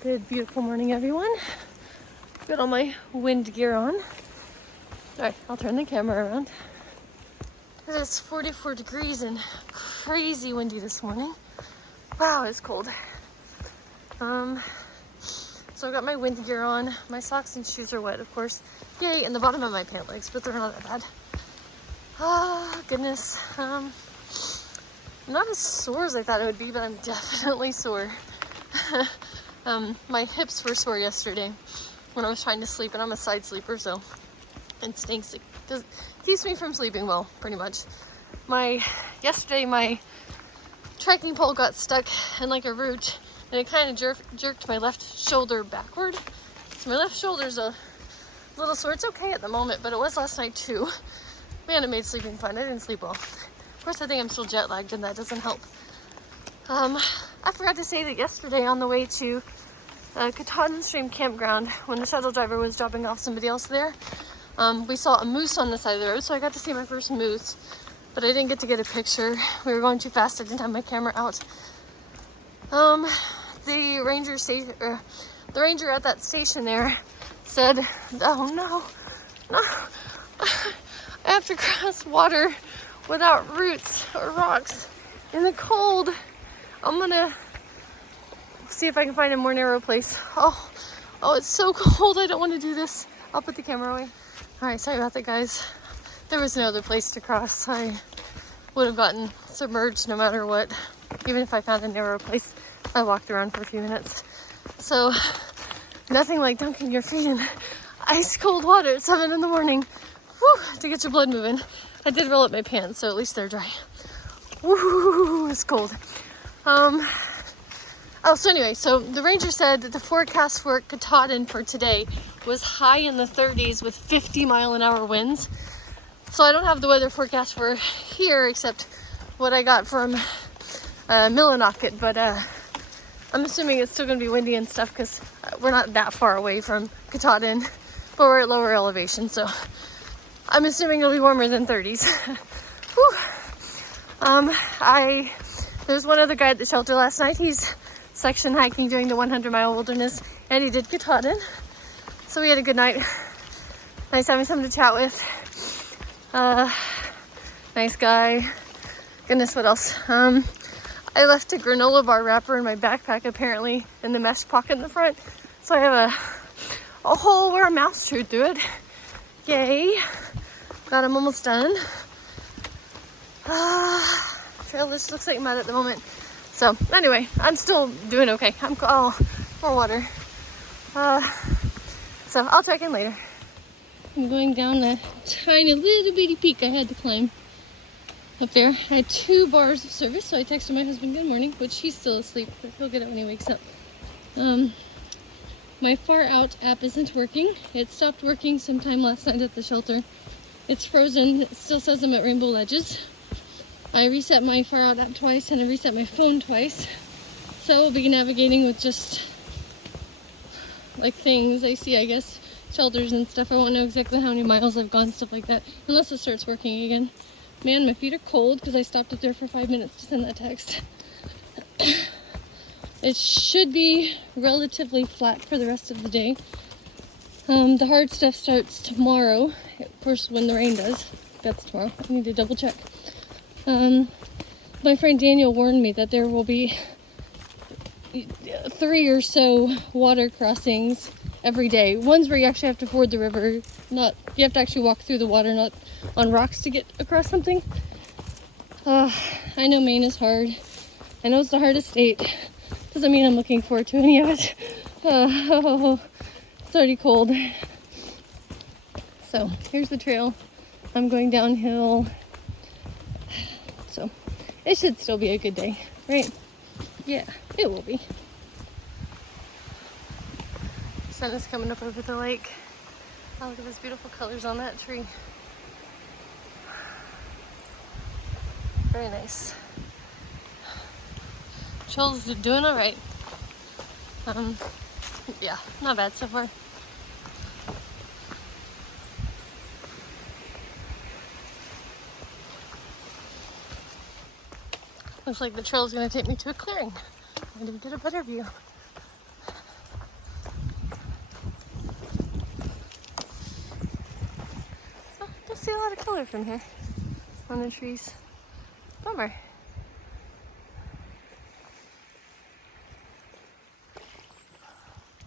Good, beautiful morning, everyone. Got all my wind gear on. All right, I'll turn the camera around. It is 44 degrees and crazy windy this morning. Wow, it's cold. So I've got my wind gear on. My socks and shoes are wet, of course. Yay, and the bottom of my pant legs, but they're not that bad. Oh, goodness. I'm not as sore as I thought it would be, but I'm definitely sore. My hips were sore yesterday when I was trying to sleep, and I'm a side sleeper, so it stinks. It keeps me from sleeping well, pretty much. Yesterday, my trekking pole got stuck in like a root, and it kind of jerked my left shoulder backward. So my left shoulder's a little sore. It's okay at the moment, but it was last night too. Man, it made sleeping fun. I didn't sleep well. Of course, I think I'm still jet lagged, and that doesn't help. I forgot to say that yesterday on the way to Crawford Stream Campground, when the shuttle driver was dropping off somebody else there, we saw a moose on the side of the road, so I got to see my first moose, but I didn't get to get a picture. We were going too fast. I didn't have my camera out. The ranger at that station there said, "Oh no, I have to cross water without roots or rocks in the cold. I'm gonna see if I can find a more narrow place." Oh, it's so cold. I don't want to do this. I'll put the camera away. All right, sorry about that, guys. There was no other place to cross. I would have gotten submerged no matter what. Even if I found a narrow place, I walked around for a few minutes. So nothing like dunking your feet in ice cold water at 7 in the morning. Whew, to get your blood moving. I did roll up my pants, so at least they're dry. Woo, it's cold. So anyway, so the ranger said that the forecast for Katahdin for today was high in the 30s with 50-mile-an-hour winds. So I don't have the weather forecast for here except what I got from Millinocket, but I'm assuming it's still going to be windy and stuff because we're not that far away from Katahdin, but we're at lower elevation, so I'm assuming it'll be warmer than 30s. Whew. There's one other guy at the shelter last night. He's section hiking during the 100-mile wilderness, and he did Katahdin. So we had a good night. Nice having someone to chat with. Nice guy. Goodness, what else? I left a granola bar wrapper in my backpack, apparently, in the mesh pocket in the front. So I have a hole where a mouse chewed through it. Yay. Glad I'm almost done. Trail just looks like mud at the moment. So anyway, I'm still doing okay. More water. So I'll check in later. I'm going down a tiny little bitty peak I had to climb up there. I had 2 bars of service, so I texted my husband good morning, which he's still asleep, but he'll get it when he wakes up. My Far Out app isn't working. It stopped working sometime last night at the shelter. It's frozen. It still says I'm at Rainbow Ledges. I reset my Far Out app twice and I reset my phone twice. So we'll be navigating with just like things I see, I guess, shelters and stuff. I won't know exactly how many miles I've gone, stuff like that, unless it starts working again. Man, my feet are cold because I stopped up there for 5 minutes to send that text. It should be relatively flat for the rest of the day. The hard stuff starts tomorrow, of course, when the rain does. That's tomorrow. I need to double check. My friend Daniel warned me that there will be 3 or so water crossings every day. Ones where you actually have to ford the river, you have to actually walk through the water, not on rocks to get across something. I know Maine is hard. I know it's the hardest state. Doesn't mean I'm looking forward to any of it. It's already cold. So here's the trail. I'm going downhill. So it should still be a good day, right? Yeah, it will be. Sun is coming up over the lake. Oh, look at those beautiful colors on that tree. Very nice. Trail's doing all right. Yeah, not bad so far. Looks like the trail is going to take me to a clearing. I'm going to get a better view. see a lot of color from here on the trees. Bummer.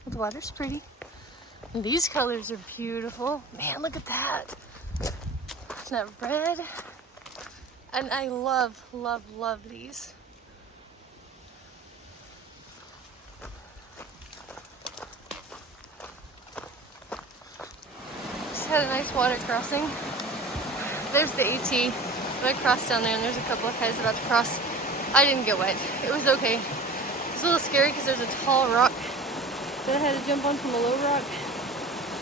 The water's pretty. And these colors are beautiful. Man, look at that. That red. And I love, love, love these. Just had a nice water crossing. There's the AT. But I crossed down there and there's a couple of guys about to cross. I didn't get wet. It was okay. It was a little scary because there's a tall rock that I had to jump on from a low rock.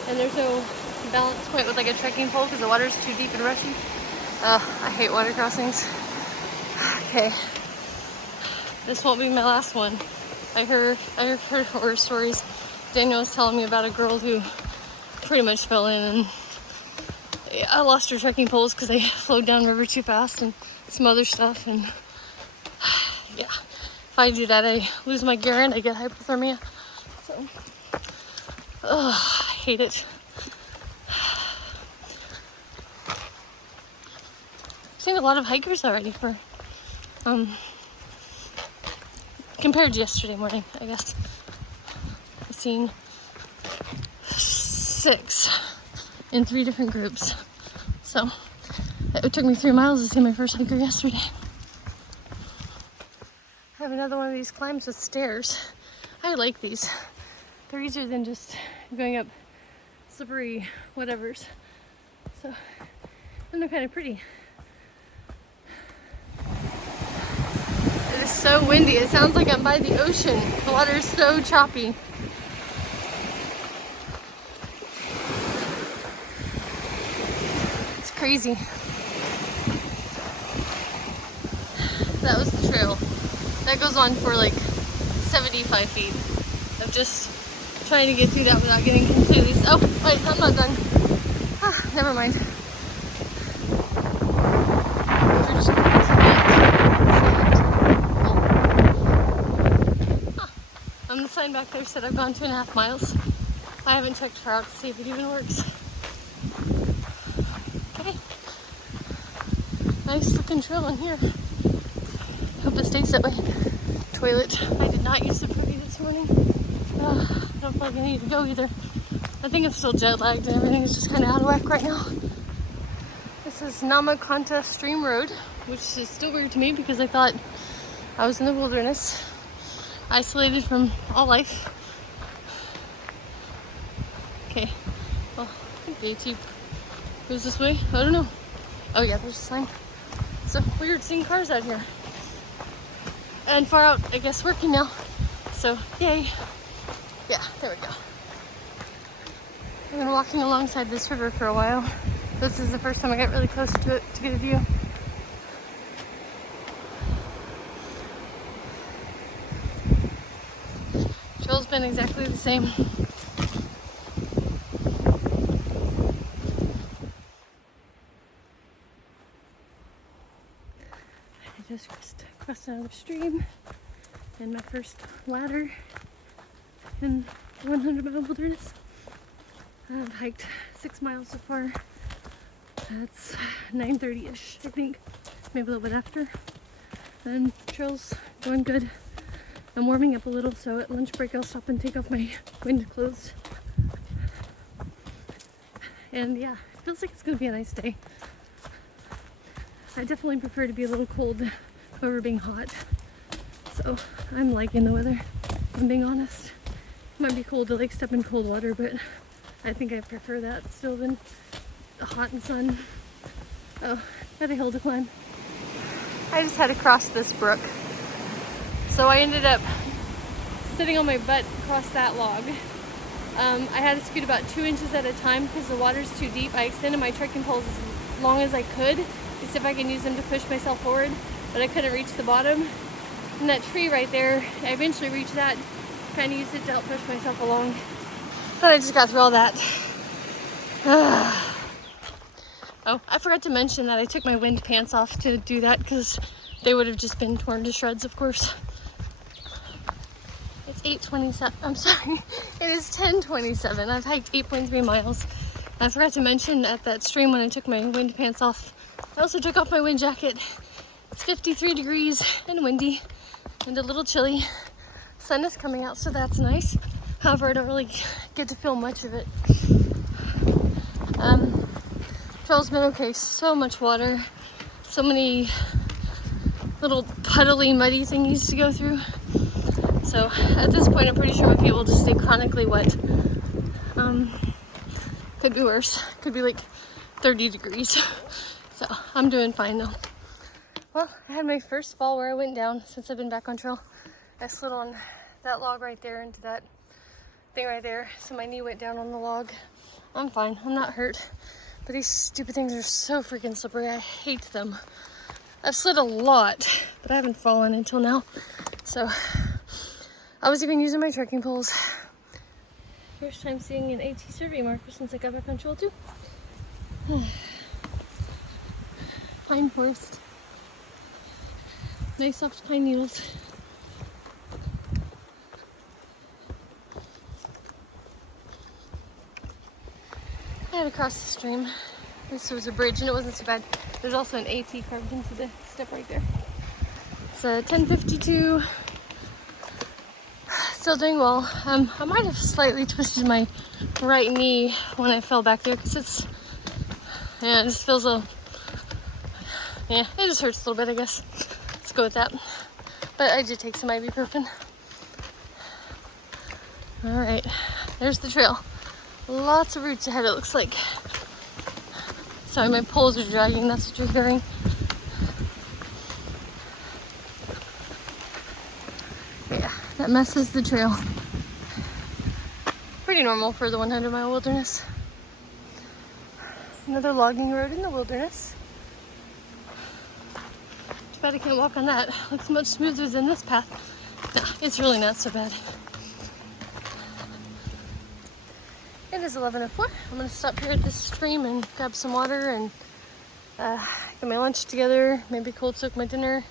And there's no balance point with like a trekking pole because the water's too deep and rushy. I hate water crossings. Okay, this won't be my last one. I heard horror stories. Daniel was telling me about a girl who pretty much fell in, and I lost her trekking poles because they flowed down river too fast and some other stuff. And yeah, if I do that, I lose my gear and I get hypothermia. So, I hate it. I've seen a lot of hikers already for, compared to yesterday morning, I guess. I've seen 6 in 3 different groups. So it took me 3 miles to see my first hiker yesterday. I have another one of these climbs with stairs. I like these. They're easier than just going up slippery whatevers. So, and they're kind of pretty. It is so windy. It sounds like I'm by the ocean. The water is so choppy. It's crazy. That was the trail. That goes on for like 75 feet of just trying to get through that without getting completely... Oh, wait, I'm not done. Ah, never mind. We're just going to the sign back there said I've gone 2.5 miles. I haven't checked far out to see if it even works. Okay. Nice looking trail in here. Hope it stays that way. Toilet. I did not use the pretty this morning. I don't feel like I need to go either. I think I'm still jet lagged and everything is just kind of out of whack right now. This is Wadleigh Stream Road, which is still weird to me because I thought I was in the wilderness, isolated from all life. Okay, well, I think the AT goes this way. I don't know. Oh yeah, there's a sign. It's so weird seeing cars out here. And far out, I guess, working now. So, yay. Yeah, there we go. I've been walking alongside this river for a while. This is the first time I got really close to it to get a view. Trail's been exactly the same. I just crossed another stream and my first ladder in 100-mile wilderness. I've hiked 6 miles so far. That's 9:30-ish, I think, maybe a little bit after. And trail's going good. I'm warming up a little, so at lunch break I'll stop and take off my wind clothes. And yeah, it feels like it's gonna be a nice day. I definitely prefer to be a little cold over being hot. So I'm liking the weather, if I'm being honest. It might be cold to like step in cold water, but I think I prefer that still than the hot and sun. Oh, got a hill to climb. I just had to cross this brook. So I ended up sitting on my butt across that log. I had to scoot about 2 inches at a time because the water's too deep. I extended my trekking poles as long as I could to see if I can use them to push myself forward, but I couldn't reach the bottom. And that tree right there, I eventually reached that, kind of used it to help push myself along. But I just got through all that. Oh, I forgot to mention that I took my wind pants off to do that because they would have just been torn to shreds, of course. It's 8:27. I'm sorry. It is 10:27. I've hiked 8.3 miles I forgot to mention at that stream when I took my wind pants off, I also took off my wind jacket. It's 53 degrees and windy and a little chilly. Sun is coming out, so that's nice. However, I don't really get to feel much of it. Trail's been okay. So much water, so many little puddly, muddy thingies to go through. So at this point, I'm pretty sure my feet will just stay chronically wet. Could be worse. Could be like 30 degrees. So I'm doing fine though. Well, I had my first fall where I went down since I've been back on trail. I slid on that log right there into that thing right there. So my knee went down on the log. I'm fine. I'm not hurt. But these stupid things are so freaking slippery. I hate them. I've slid a lot, but I haven't fallen until now. So I was even using my trekking poles. First time seeing an AT survey marker since I got back on trail too. Pine forest. Nice soft pine needles. I had to cross the stream. This was a bridge and it wasn't so bad. There's also an AT carved into the step right there. It's 10:52. Still doing well. I might have slightly twisted my right knee when I fell back there because it just feels a it just hurts a little bit, I guess. Let's go with that. But I did take some ibuprofen. All right, there's the trail. Lots of roots ahead, it looks like. Sorry, my poles are dragging, that's what you're hearing. Yeah, that messes the trail. Pretty normal for the 100-mile wilderness. Another logging road in the wilderness. Too bad I can't walk on that. Looks much smoother than this path. No, it's really not so bad. It is 11:04. I'm gonna stop here at this stream and grab some water and get my lunch together, maybe cold soak my dinner.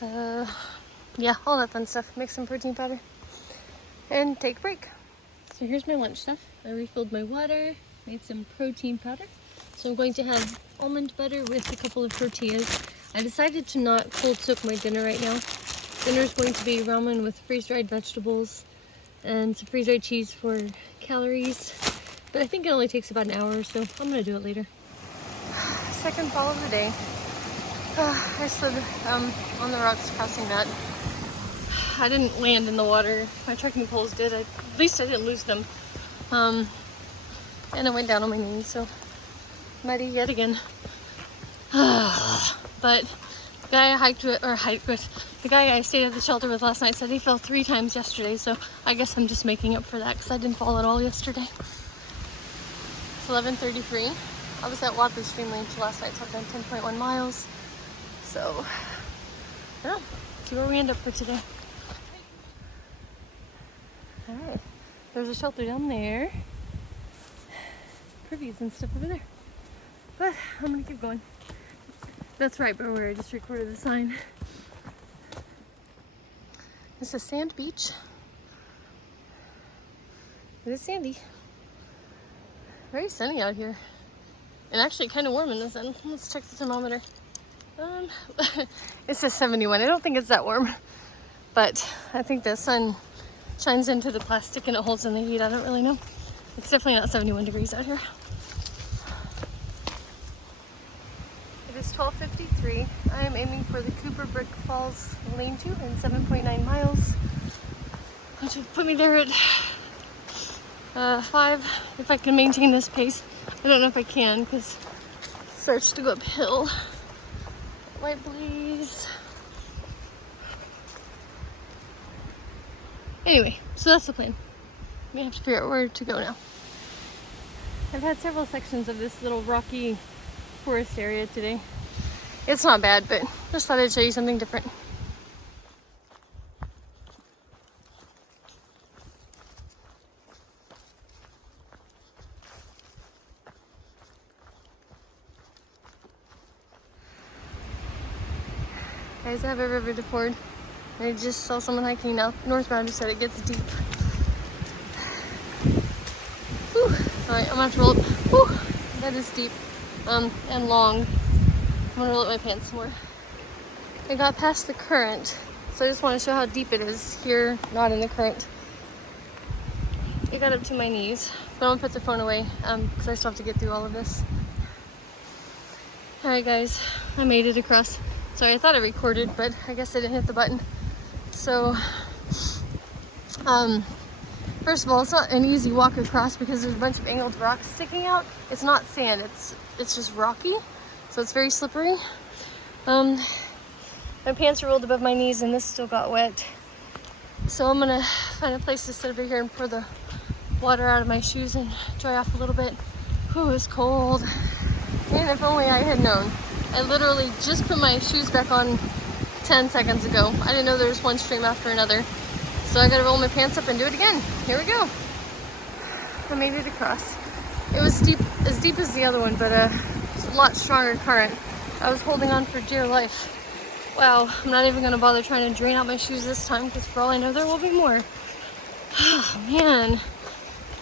Yeah, all that fun stuff. Make some protein powder and take a break. So here's my lunch stuff. I refilled my water, made some protein powder. So I'm going to have almond butter with a couple of tortillas. I decided to not cold soak my dinner right now. Dinner is going to be ramen with freeze-dried vegetables and some freeze-dried cheese for calories. But I think it only takes about an hour, so I'm gonna do it later. Second fall of the day. I slid on the rocks crossing that. I didn't land in the water. My trekking poles did. At least I didn't lose them. And I went down on my knees, so muddy yet again. But the guy I the guy I stayed at the shelter with last night said he fell 3 times yesterday, so I guess I'm just making up for that because I didn't fall at all yesterday. It's 11:33. I was at Wadleigh Stream Lean-To last night, so I've done 10.1 miles. So, I don't know. See where we end up for today. Alright, there's a shelter down there. Privies and stuff over there. But I'm gonna keep going. That's right by where I just recorded the sign. This is Sand Beach. It is sandy. Very sunny out here. And actually kind of warm in the sun. Let's check the thermometer. It says 71. I don't think it's that warm. But I think the sun shines into the plastic and it holds in the heat. I don't really know. It's definitely not 71 degrees out here. It is 12:53. I am aiming for the Cooper Brick Falls Lean-To in 7.9 miles, which would put me there at 5 if I can maintain this pace. I don't know if I can because it starts to go uphill. Light breeze. Anyway, so that's the plan. We have to figure out where to go now. I've had several sections of this little rocky forest area today. It's not bad, but just thought I'd show you something different. Guys, I have a river to ford. I just saw someone hiking northbound who said it gets deep. Whew. Alright, I'm gonna have to roll up. Whew, that is deep and long. I'm gonna roll up my pants some more. I got past the current, so I just want to show how deep it is here, not in the current. It got up to my knees, but I'm gonna put the phone away because I still have to get through all of this. Alright guys, I made it across. Sorry, I thought I recorded, but I guess I didn't hit the button. So, first of all, it's not an easy walk across because there's a bunch of angled rocks sticking out. It's not sand, it's just rocky, so it's very slippery. My pants are rolled above my knees and this still got wet. So I'm gonna find a place to sit over here and pour the water out of my shoes and dry off a little bit. Whew, it's cold. And if only I had known. I literally just put my shoes back on 10 seconds ago. I didn't know there was one stream after another. So I gotta roll my pants up and do it again. Here we go. I made it across. It was deep, as deep as the other one, but it's a lot stronger current. I was holding on for dear life. Wow, I'm not even gonna bother trying to drain out my shoes this time because for all I know there will be more. Oh man,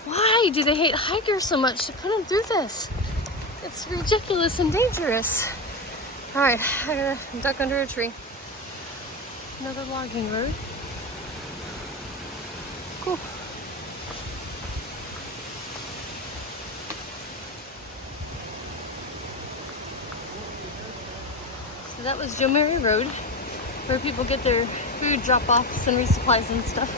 why do they hate hikers so much to put them through this? It's ridiculous and dangerous. All right, I gotta duck under a tree. Another logging road. Cool. So that was Joe Mary Road, where people get their food drop-offs and resupplies and stuff.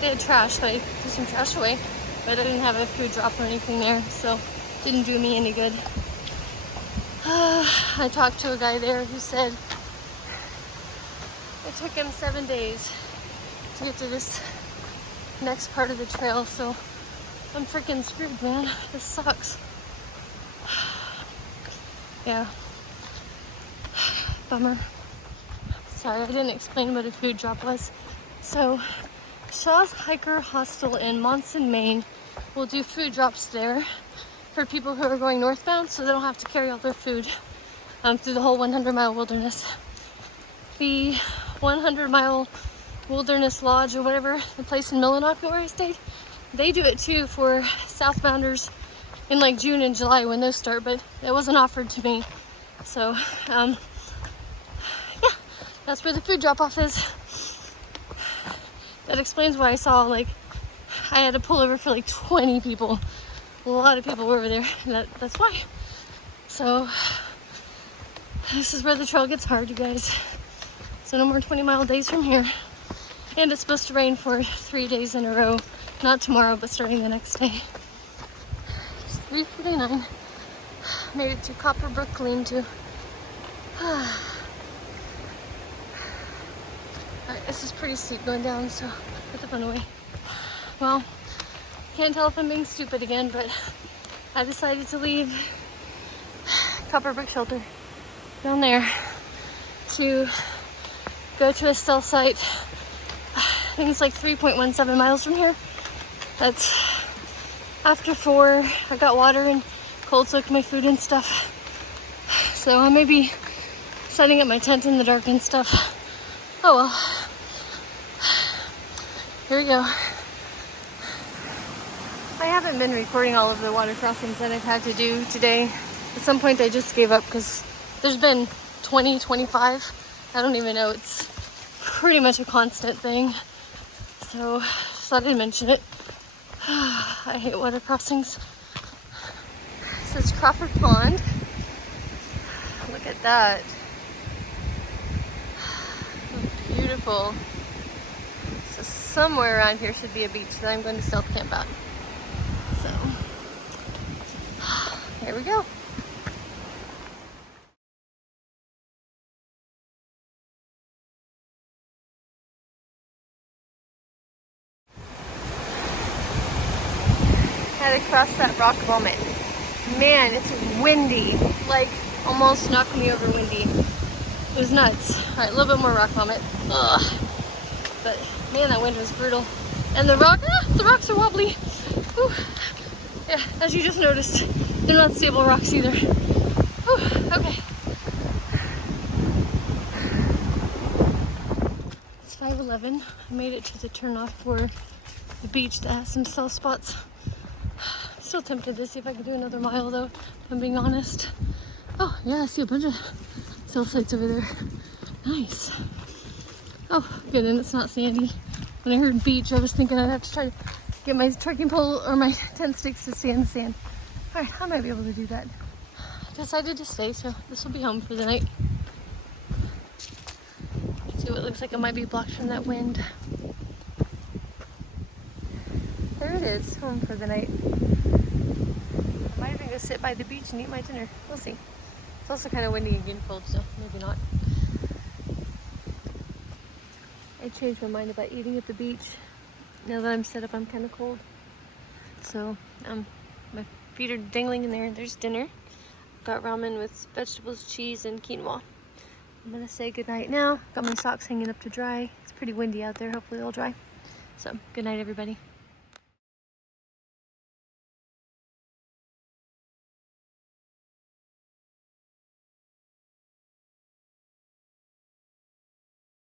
They had trash, so I threw some trash away, but I didn't have a food drop or anything there, so it didn't do me any good. I talked to a guy there who said it took him 7 days to get to this next part of the trail, so I'm freaking screwed, man. This sucks. Yeah. Bummer. Sorry, I didn't explain what a food drop was. So, Shaw's Hiker Hostel in Monson, Maine will do food drops there for people who are going northbound so they don't have to carry all their food through the whole 100-mile wilderness. The 100-mile wilderness lodge or whatever, the place in Millinock where I stayed, they do it too for southbounders in like June and July when those start, but it wasn't offered to me. So, yeah, that's where the food drop-off is. That explains why I saw, like, I had to pull over for like 20 people. A lot of people were over there, and that's why. So, this is where the trail gets hard, you guys. So no more 20-mile days from here. And it's supposed to rain for 3 days in a row. Not tomorrow, but starting the next day. It's 3:49. Made it to Crawford Pond Lean-To. Alright, this is pretty steep going down, so put the phone away. Well, can't tell if I'm being stupid again, but I decided to leave Copper Brick Shelter down there to go to a cell site. I think it's like 3.17 miles from here. That's after 4. I got water and cold soaked my food and stuff. So I may be setting up my tent in the dark and stuff. Oh well. Here we go. I haven't been recording all of the water crossings that I've had to do today. At some point I just gave up because there's been 20, 25. I don't even know. It's pretty much a constant thing. So just thought I'd mention it. I hate water crossings. This is Crawford Pond. Look at that. Beautiful. So somewhere around here should be a beach that I'm going to stealth camp at. So here we go. Had to cross that rock vomit. Man, it's windy. Like almost knocked me over windy. It was nuts. Alright, a little bit more rock vomit. Ugh. But man, that wind was brutal. And the rocks are wobbly. Whew. Yeah, as you just noticed, they're not stable rocks either. Whew. Okay. It's 5:11. I made it to the turnoff for the beach that has some cell spots. Still tempted to see if I could do another mile though, if I'm being honest. Oh yeah, I see a bunch of cell sites over there. Nice. Oh good, and it's not sandy. When I heard beach, I was thinking I'd have to try to get my trekking pole or my tent sticks to stay in the sand. Alright, I might be able to do that. Decided to stay, so this will be home for the night. See what looks like it might be blocked from that wind. There it is, home for the night. I might even go sit by the beach and eat my dinner. We'll see. It's also kind of windy and getting cold, so maybe not. I changed my mind about eating at the beach. Now that I'm set up, I'm kind of cold. So, my feet are dangling in there. There's dinner. Got ramen with vegetables, cheese, and quinoa. I'm gonna say goodnight now. Got my socks hanging up to dry. It's pretty windy out there. Hopefully they'll dry. So, good night, everybody.